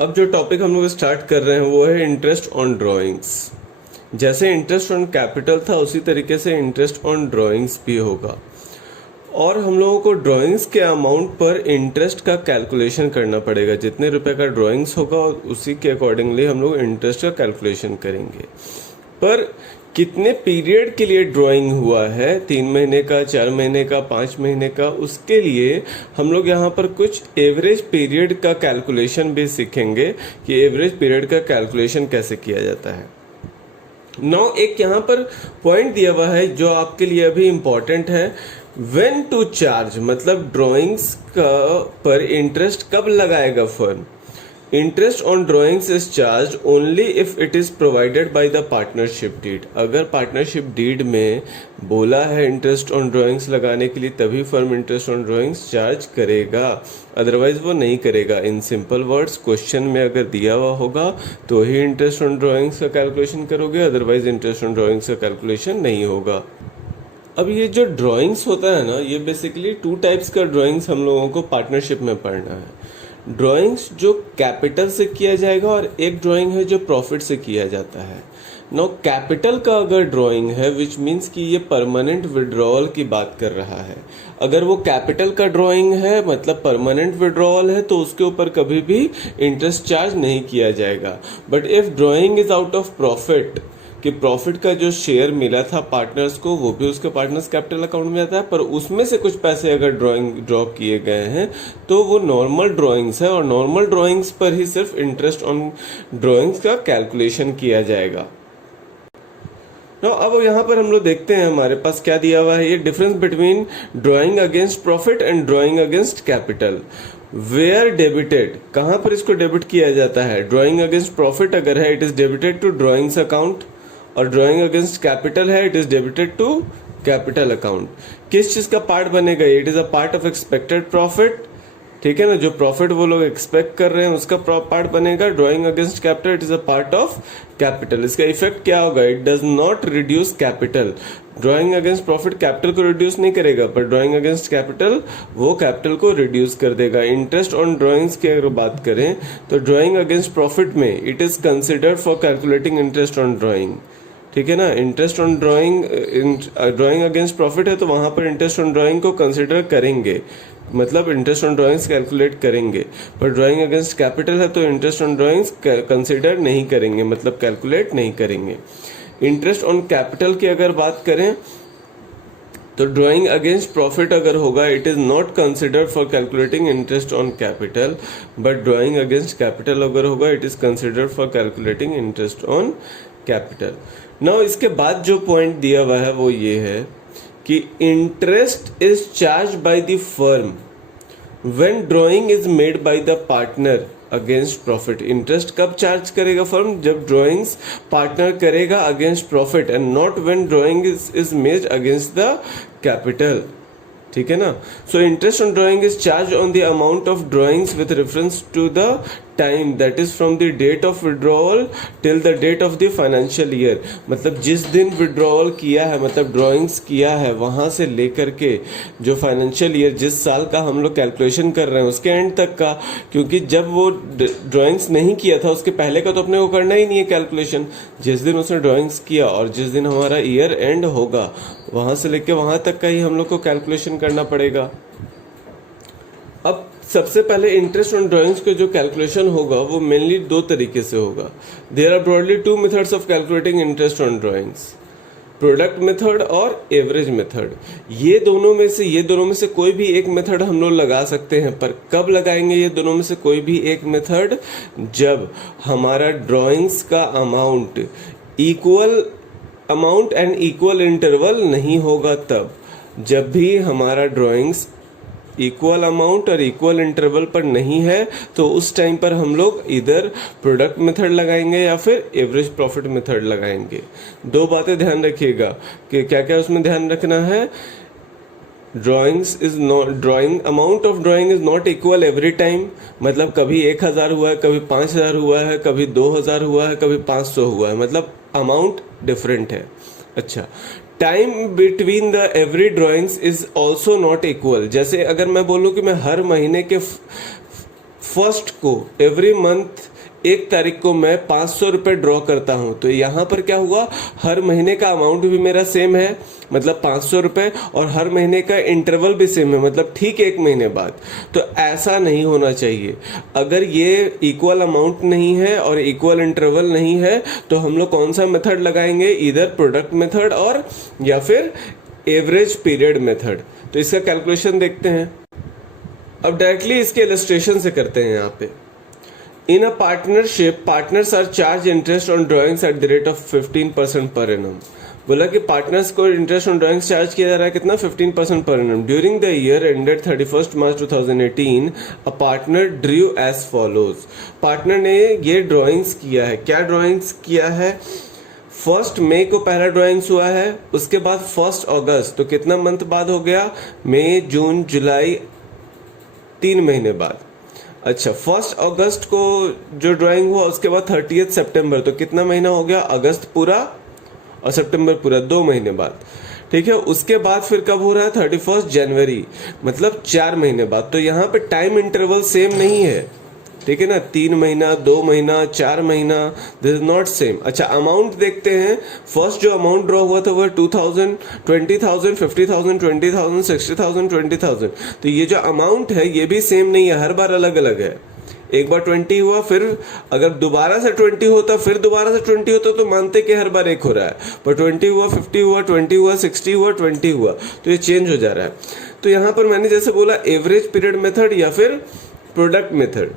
अब जो टॉपिक हम लोग स्टार्ट कर रहे हैं वो है इंटरेस्ट ऑन ड्राइंग्स। जैसे इंटरेस्ट ऑन कैपिटल था उसी तरीके से इंटरेस्ट ऑन ड्राइंग्स भी होगा, और हम लोगों को ड्राइंग्स के अमाउंट पर इंटरेस्ट का कैलकुलेशन करना पड़ेगा। जितने रुपए का ड्राइंग्स होगा उसी के अकॉर्डिंगली हम लोग इंटरेस्ट का कैलकुलेशन करेंगे। पर कितने पीरियड के लिए ड्राइंग हुआ है, 3 महीने का, 4 महीने का, 5 महीने का, उसके लिए हम लोग यहाँ पर कुछ एवरेज पीरियड का कैलकुलेशन भी सीखेंगे कि एवरेज पीरियड का कैलकुलेशन कैसे किया जाता है। नौ एक यहाँ पर पॉइंट दिया हुआ है जो आपके लिए अभी इम्पोर्टेंट है। व्हेन टू चार्ज, मतलब ड्राइंग्स का पर इंटरेस्ट कब लगाएगा firm. Interest on drawings is charge only if it is provided by the partnership deed. अगर पार्टनरशिप डीड में बोला है इंटरेस्ट ऑन ड्राइंग्स लगाने के लिए तभी firm interest on drawings charge करेगा, अदरवाइज वो नहीं करेगा। इन सिंपल वर्ड्स, क्वेश्चन में अगर दिया हुआ होगा तो ही इंटरेस्ट ऑन ड्राइंग्स का कैलकुलेशन करोगे, अदरवाइज इंटरेस्ट ऑन ड्राइंग्स का कैलकुलेशन नहीं होगा। अब ये जो ड्राइंग्स होता है ना, ये बेसिकली 2 टाइप्स का ड्राइंग्स हम लोगों को पार्टनरशिप में पढ़ना है। ड्राइंग्स जो कैपिटल से किया जाएगा और एक ड्राइंग है जो प्रॉफिट से किया जाता है। नो कैपिटल का अगर ड्राइंग है विच मीन्स कि ये परमानेंट विड्रॉल की बात कर रहा है। अगर वो कैपिटल का ड्राइंग है मतलब परमानेंट विड्रॉल है तो उसके ऊपर कभी भी इंटरेस्ट चार्ज नहीं किया जाएगा। But if drawing is out of profit, कि प्रॉफिट का जो शेयर मिला था पार्टनर्स को वो भी उसके पार्टनर्स कैपिटल अकाउंट में आता है, पर उसमें से कुछ पैसे अगर ड्रॉ किए गए हैं तो वो नॉर्मल ड्राइंग्स है, और नॉर्मल ड्राइंग्स पर ही सिर्फ इंटरेस्ट ऑन ड्राइंग्स का कैलकुलेशन किया जाएगा। अब यहाँ पर हम लोग देखते हैं हमारे पास क्या दिया हुआ है। ये difference between drawing against profit and drawing against capital. Where debited, कहाँ पर इसको डेबिट किया जाता है। ड्राइंग अगेंस्ट प्रॉफिट अगर है it is debited to drawings account, और ड्राइंग अगेंस्ट कैपिटल है it is debited to capital account. किस चीज का पार्ट बनेगा, it is a part of expected profit, ठीक है ना। जो प्रॉफिट वो लोग एक्सपेक्ट कर रहे हैं उसका पार्ट बनेगा। Drawing against capital it is a part of capital. इसका इफेक्ट क्या होगा, it does not reduce capital. Drawing against profit capital को रिड्यूस नहीं करेगा, पर ड्राइंग अगेंस्ट कैपिटल वो कैपिटल को रिड्यूस कर देगा। इंटरेस्ट ऑन ड्राइंग्स की अगर बात करें तो ड्राइंग अगेंस्ट प्रॉफिट में it is considered for calculating interest on drawing, ठीक है ना। Interest on drawing, drawing against profit है तो वहां पर इंटरेस्ट ऑन ड्राइंग को कंसिडर करेंगे, मतलब इंटरेस्ट ऑन ड्राइंग्स कैलकुलेट करेंगे। पर ड्राइंग अगेंस्ट कैपिटल है तो इंटरेस्ट ऑन ड्राइंग्स कंसिडर नहीं करेंगे, मतलब कैलकुलेट नहीं करेंगे। इंटरेस्ट ऑन कैपिटल की अगर बात करें तो ड्राइंग अगेंस्ट प्रॉफिट अगर होगा it is not considered for calculating interest on capital, but drawing against capital अगर होगा it is considered for calculating interest on capital. Now इसके बाद जो पॉइंट दिया हुआ है वो ये है कि interest is charge by the firm when drawing is made by the partner against profit. Interest कब चार्ज करेगा फर्म, जब ड्राइंग्स पार्टनर करेगा against profit, and not when drawing is made against the capital, ठीक है ना। So interest on drawing is charge on the amount of drawings with reference to the time that is from the date of withdrawal till the date of the financial year. मतलब जिस दिन withdrawal किया है, मतलब drawings किया है, वहां से लेकर के जो फाइनेंशियल ईयर, जिस साल का हम लोग कैलकुलेशन कर रहे हैं उसके एंड तक का। क्योंकि जब वो ड्राइंग्स नहीं किया था उसके पहले का तो अपने को करना ही नहीं है कैलकुलेशन। जिस दिन उसने ड्राइंग्स किया और जिस दिन हमारा ईयर एंड होगा वहां से लेके वहां तक का ही हम लोग को कैलकुलेशन करना पड़ेगा। अब सबसे पहले इंटरेस्ट ऑन ड्राइंग्स का जो कैलकुलेशन होगा वो मेनली 2 तरीके से होगा। There are broadly 2 methods of calculating interest on drawings, product method और एवरेज मेथड। ये दोनों में से कोई भी एक मेथड हम लोग लगा सकते हैं, पर कब लगाएंगे ये दोनों में से कोई भी एक मेथड, जब हमारा ड्राइंग्स का amount equal amount and equal interval नहीं होगा। तब जब भी हमारा ड्राइंग्स इक्वल अमाउंट और इक्वल इंटरवल पर नहीं है तो उस टाइम पर हम लोग इधर प्रोडक्ट मेथड लगाएंगे या फिर एवरेज प्रॉफिट मेथड लगाएंगे। 2 बातें ध्यान रखिएगा कि क्या क्या उसमें ध्यान रखना है। Drawing amount of drawing is not equal every time, मतलब कभी 1000 हुआ है, कभी 5000 हुआ है, कभी 2000 हुआ है, कभी 500 हुआ है, मतलब अमाउंट डिफरेंट है। अच्छा, time between the every drawings is also not equal. जैसे अगर मैं बोलूं कि मैं हर महीने के फर्स्ट को, एवरी मंथ 1 तारीख को मैं 500 रुपये ड्रॉ करता हूं, तो यहाँ पर क्या हुआ, हर महीने का अमाउंट भी मेरा सेम है, मतलब 500 रुपये, और हर महीने का इंटरवल भी सेम है, मतलब ठीक 1 महीने बाद। तो ऐसा नहीं होना चाहिए। अगर ये इक्वल अमाउंट नहीं है और इक्वल इंटरवल नहीं है तो हम लोग कौन सा मेथड लगाएंगे, इधर प्रोडक्ट मेथड और या फिर एवरेज पीरियड मेथड। तो इसका कैलकुलेशन देखते हैं। अब डायरेक्टली इसके इलस्ट्रेशन से करते हैं। यहाँ पे in a partnership partners are charge interest on drawings at the rate of 15% per annum. बोला कि पार्टनर्स को इंटरेस्ट ऑन ड्रॉइंग्स चार्ज किया जा रहा है कितना, 15% per annum. During the year ended 31 March 2018 a partner drew as follows. Partner ने ये ड्रॉइंग्स किया है, क्या ड्रॉइंग्स किया है, 1 मई को पहला ड्राइंग्स हुआ है, उसके बाद 1 अगस्त, तो कितना मंथ बाद हो गया, मई जून जुलाई, 3 महीने बाद। अच्छा, 1 अगस्त को जो ड्राइंग हुआ उसके बाद 30 सितंबर, तो कितना महीना हो गया, अगस्त पूरा और सितंबर पूरा, 2 महीने बाद। ठीक है, उसके बाद फिर कब हो रहा है, 31 जनवरी, मतलब 4 महीने बाद। तो यहाँ पे टाइम इंटरवल सेम नहीं है, ठीक है ना, 3 महीना, 2 महीना, 4 महीना, दिस इज नॉट सेम। अच्छा, अमाउंट देखते हैं। फर्स्ट जो अमाउंट ड्रॉ हुआ था वो 2000, 20,000, 50,000, 20,000, 60,000, 20,000। तो ये जो अमाउंट है ये भी सेम नहीं है, हर बार अलग अलग है। एक बार 20 हुआ, फिर अगर दोबारा से 20 होता, फिर दोबारा से 20 होता तो मानते कि हर बार एक हो रहा है, पर 20 हुआ, 50 हुआ, 20 हुआ, 60 हुआ, 20 हुआ, तो ये चेंज हो जा रहा है। तो यहाँ पर मैंने जैसे बोला एवरेज पीरियड मेथड या फिर प्रोडक्ट मेथड।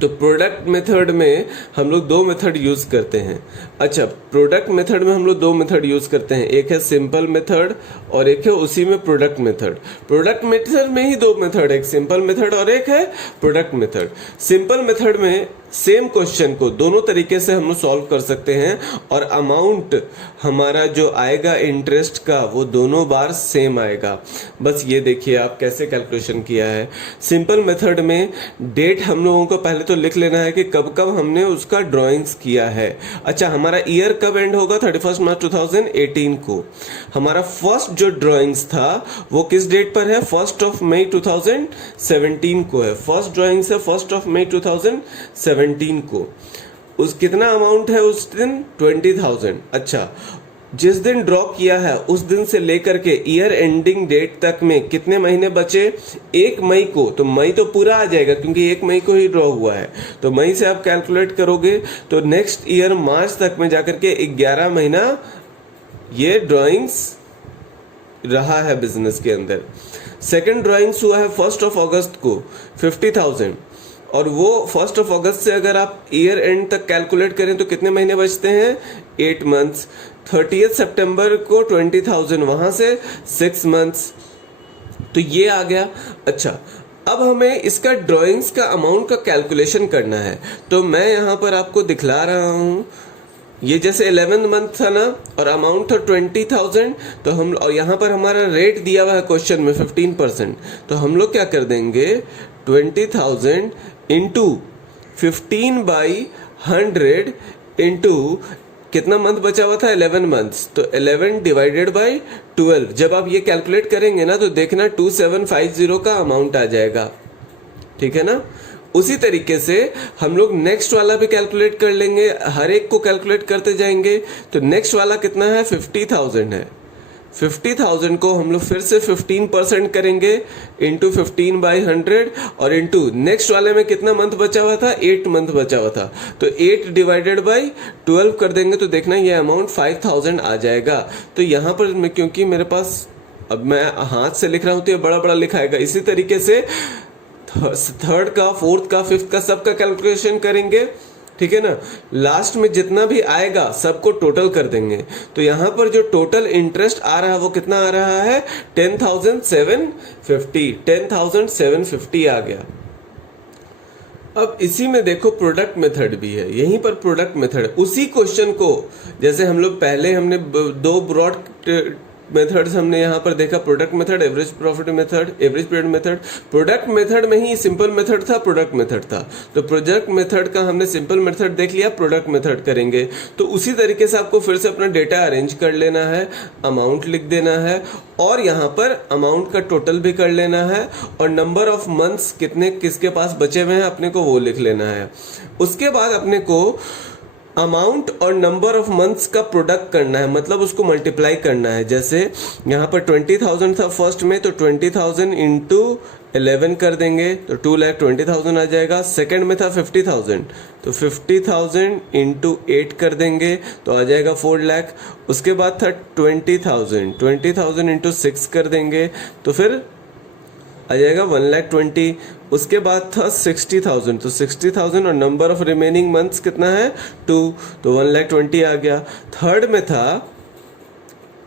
तो प्रोडक्ट मेथड में हम लोग 2 मेथड यूज करते हैं। अच्छा, प्रोडक्ट मेथड में हम लोग 2 मेथड यूज करते हैं, एक है सिंपल मेथड और एक है उसी में प्रोडक्ट मेथड। प्रोडक्ट मेथड में ही 2 मेथड, एक सिंपल मेथड और एक है प्रोडक्ट मेथड। सिंपल मेथड में सेम क्वेश्चन को दोनों तरीके से हम लोग सॉल्व कर सकते हैं और अमाउंट हमारा जो आएगा इंटरेस्ट का वो दोनों बार सेम आएगा। बस ये देखिए आप कैसे कैलकुलेशन किया है। सिंपल मेथड में डेट हम लोगों को पहले तो लिख लेना है कि कब कब हमने उसका ड्राइंग्स किया है। अच्छा, हमारा ईयर कब एंड होगा, 31 मार्च 2018 को। हमारा फर्स्ट जो ड्राइंग्स था वो किस डेट पर है, 1 मई 2017 को है। फर्स्ट ड्राइंग्स है 1 मई 2017 को। उस कितना अमाउंट है उस दिन, 20,000। अच्छा, जिस दिन ड्रॉ किया है उस दिन से लेकर के ईयर एंडिंग डेट तक में कितने महीने बचे, 1 मई को, तो मई तो पूरा आ जाएगा क्योंकि 1 मई को ही ड्रॉ हुआ है, तो मई से आप कैलकुलेट करोगे तो नेक्स्ट ईयर मार्च तक में जाकर के 11 महीना ये ड्राइंग्स रहा है बिजनेस के अंदर। सेकंड ड्राइंग्स हुआ है 1 अगस्त को 50,000, और वो 1 अगस्त से अगर आप ईयर एंड तक कैलकुलेट करें तो कितने महीने बचते हैं, 8 मंथ्स। 30 सितंबर को 20,000, वहां से 6 मंथ्स, तो ये आ गया। अच्छा, अब हमें इसका ड्राइंग्स का अमाउंट का कैलकुलेशन करना है, तो मैं यहाँ पर आपको दिखला रहा हूँ। ये जैसे 11 मंथ था ना और अमाउंट था 20,000, तो हम, और यहाँ पर हमारा रेट दिया हुआ है क्वेश्चन में 15%, तो हम लोग क्या कर देंगे, 20,000 इंटू 15/100 इंटू कितना मंथ बचा हुआ था, 11 मंथ्स, तो 11 डिवाइडेड बाई 12। जब आप ये कैलकुलेट करेंगे ना तो देखना 2750 का अमाउंट आ जाएगा, ठीक है ना। उसी तरीके से हम लोग नेक्स्ट वाला भी कैलकुलेट कर लेंगे, हर एक को कैलकुलेट करते जाएंगे। तो नेक्स्ट वाला कितना है, 50,000 है। 50,000 को हम लोग फिर से 15% करेंगे इंटू 15/100 और इंटू नेक्स्ट वाले में कितना मंथ बचा हुआ था, 8 मंथ बचा हुआ था, तो 8 डिवाइडेड बाई 12 कर देंगे तो देखना ये अमाउंट 5,000 आ जाएगा। तो यहाँ पर मैं, क्योंकि मेरे पास अब मैं हाथ से लिख रहा हूँ तो ये बड़ा बड़ा लिखाएगा, इसी तरीके से थर्ड का, फोर्थ का, फिफ्थ का सबका कैलकुलेशन करेंगे, ठीक है ना। लास्ट में जितना भी आएगा सबको टोटल कर देंगे। तो यहाँ पर जो टोटल इंटरेस्ट आ रहा है वो कितना आ रहा है, 10,750, 10,750 आ गया। अब इसी में देखो प्रोडक्ट मेथड भी है, यहीं पर प्रोडक्ट मेथड उसी क्वेश्चन को, जैसे हम लोग पहले हमने 2 ब्रॉड मेथड्स हमने यहाँ पर देखा, product method, average profit method, average period method. Product method में ही सिंपल मेथड था, प्रोडक्ट मेथड था, तो प्रोडक्ट मेथड का हमने सिंपल मेथड देख लिया, प्रोडक्ट मेथड करेंगे। तो उसी तरीके से आपको फिर से अपना डेटा अरेंज कर लेना है, अमाउंट लिख देना है और यहाँ पर अमाउंट का टोटल भी कर लेना है और नंबर ऑफ मंथ्स कितने किसके पास बचे हुए हैं अपने को वो लिख लेना है। उसके बाद अपने को अमाउंट और नंबर ऑफ मंथ्स का प्रोडक्ट करना है, मतलब उसको मल्टीप्लाई करना है। जैसे यहाँ पर 20,000 था फर्स्ट में, तो 20,000 इंटू 11 कर देंगे तो 2,20,000 आ जाएगा। सेकंड में था 50,000, तो 50,000 इंटू 8 कर देंगे तो आ जाएगा 4 लाख। उसके बाद था 20,000 इंटू 6 कर देंगे तो फिर आ जाएगा 1,20,000। उसके बाद था 60,000, तो 60,000 और नंबर ऑफ रिमेनिंग मंथ्स कितना है 2, तो 1,20,000 आ गया। थर्ड में था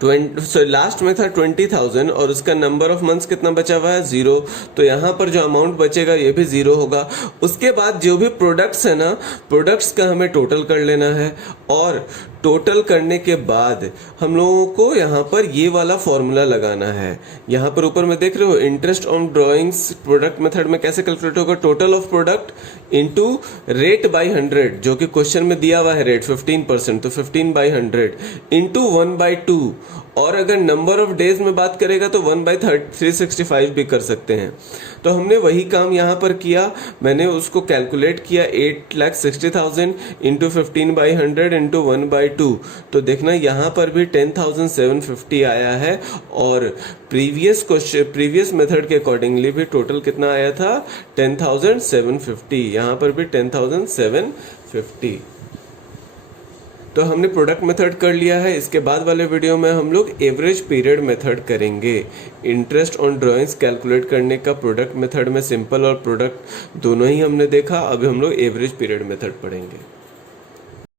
लास्ट में था 20,000 और उसका नंबर ऑफ मंथ्स कितना बचा हुआ है 0, तो यहाँ पर जो अमाउंट बचेगा ये भी 0 होगा। उसके बाद जो भी प्रोडक्ट्स है ना, प्रोडक्ट्स का हमें टोटल कर लेना है और टोटल करने के बाद हम लोगों को यहाँ पर ये वाला फॉर्मूला लगाना है। यहाँ पर ऊपर में देख रहे हो interest on drawings product method में कैसे कैलकुलेट होगा, total of product into rate by 100, जो कि क्वेश्चन में दिया हुआ है रेट 15%, तो 15/100 इनटू 1/2, और अगर नंबर ऑफ डेज में बात करेगा तो 1/365 भी कर सकते हैं। तो हमने वही काम यहाँ पर किया, मैंने उसको कैलकुलेट किया 8,60,000 इंटू 15/100 इंटू 1/2, तो देखना यहाँ पर भी 10,750 आया है और प्रीवियस मेथड के अकॉर्डिंगली भी टोटल कितना आया था 10,750, यहाँ पर भी 10,750। तो हमने प्रोडक्ट मेथड कर लिया है। इसके बाद वाले वीडियो में हम लोग एवरेज पीरियड मेथड करेंगे। इंटरेस्ट ऑन ड्राइंग्स कैलकुलेट करने का प्रोडक्ट मेथड में सिंपल और प्रोडक्ट दोनों ही हमने देखा, अभी हम लोग एवरेज पीरियड मेथड पढ़ेंगे।